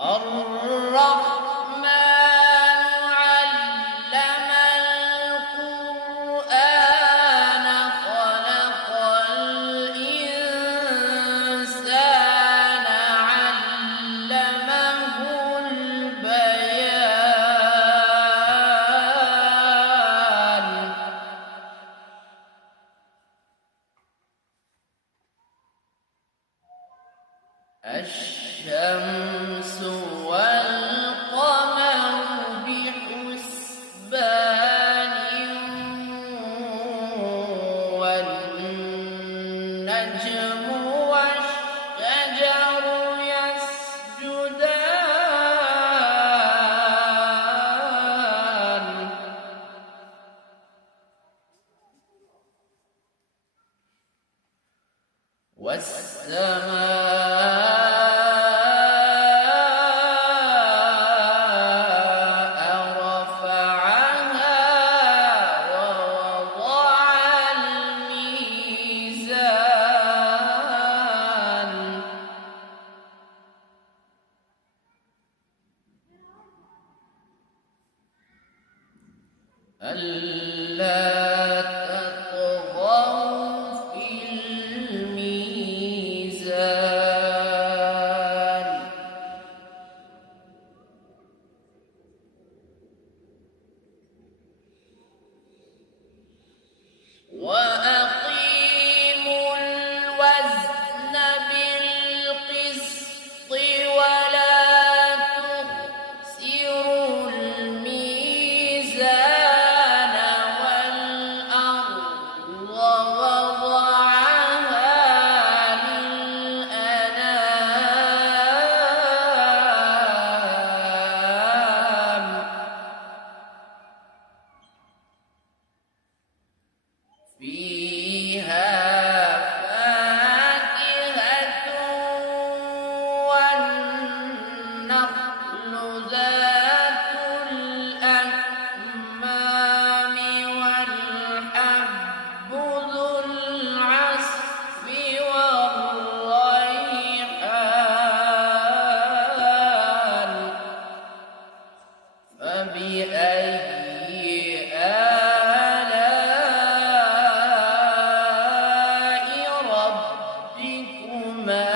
الرحمن علم القرآن خلق الإنسان علمه البيان الشمس والقمر بحسبان والنجم والشجر يسجدان والسماء رفعها ووضع الميزان ألا تطغوا في الميزان وأقيموا الوزن بالقسط ولا تخسروا الميزان والأرض وضعها للأنام فيها فاكهة والنخل ذات الأكمام والحب ذو العصف والريحان فبأي آلاء ربكما